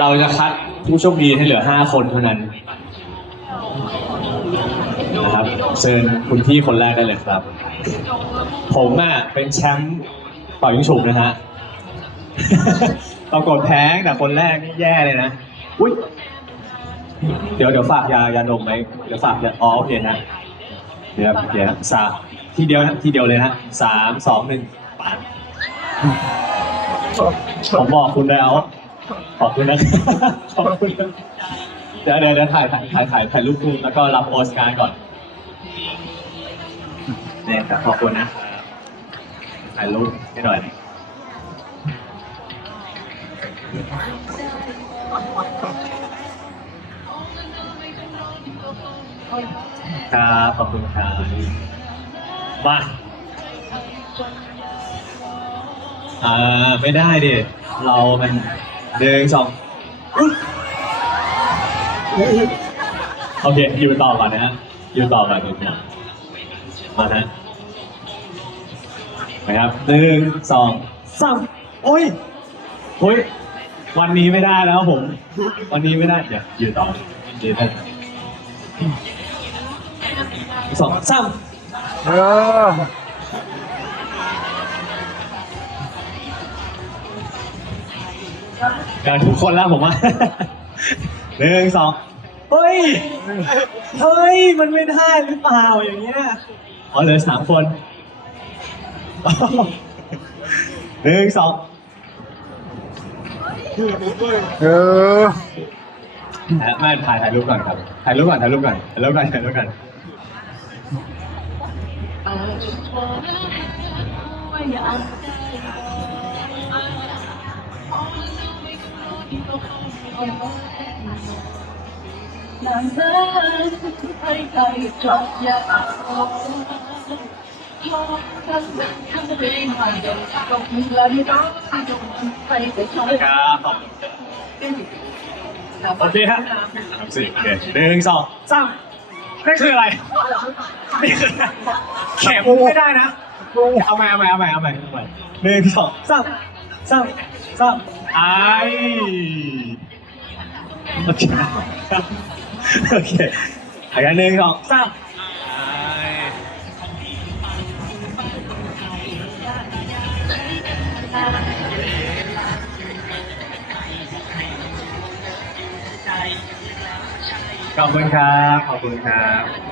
เราจะคัดผู้โชคดีให้เหลือ 5 คนเท่านั้นนะครับเชิญคุณพี่คนแรกได้เลยครับ ผมอะเป็นแชมป์เป่ายิงฉุบนะฮะปรากฏแพ้แต่คนแรกนี่แย่เลยนะอุ้ยเดี๋ยวเดี๋ยวฝากยายาดมไหมเดี๋ยวฝากยาอ๋อโอเคนะเดี๋ยวเดี๋ยวสามทีเดียวนะทีเดียวเลยนะสามสองหนึ่งปัดผมบอกคุณแล้ว อบคุณนะขอบคุณนะเดี๋ยวเดี๋ยวเดี๋ยวถ่ายถ่ายถ่ายถ่ายถ่ายรูปคู่แล้วก็รับโอสการ์ก่อนเนี่ยครับขอบคุณนะถ่ายรูปให้หน่อยครับขอบคุณครับมาอ่าไม่ได้ดิเรามัน หนึ่งสองอุ๊ยโอเค อยู่ต่อก่อนนะฮะ อยู่ต่อก่อนหนึ่งนะมาฮะนะครับหนึ่งสองสามโอ้ยโอ้ย วันนี้ไม่ได้แล้วผม วันนี้ไม่ได้ เดี๋ยวอยู่ต่ออยู่ต่อสองสามเออ กันทุกคนแล้วผมว่าหนึ่งสองเฮ้ย เฮ้ย มันไม่ได้หรือเปล่าอย่างเงี้ยอ๋อเหลือสามคนหนึ่งสองเอออะแม่ถ่ายถ่ายรูปก่อนครับ ถ่ายรูปก่อนถ่ายรูปก่อนถ่ายรูปก่อนถ่ายรูปก่อน 男人ให้ใครจบอยาเอาพอกันทั้งเปีใหม่ก็มีเลยต้องจงไปไปชมครับโอเคฮะสามสี่โอเคหนึ่งสองสามนี่คืออะไรนี่คืออะไรแขมไม่ได้นะ เอาใหม่เอาใหม่เอาใหม่เอาใหม่เอาใหม่หนึ่งสองสามสามสามไอ โอเคโอเคหายกันหนึ่งสองสามขอบคุณครับ ขอบคุณครับ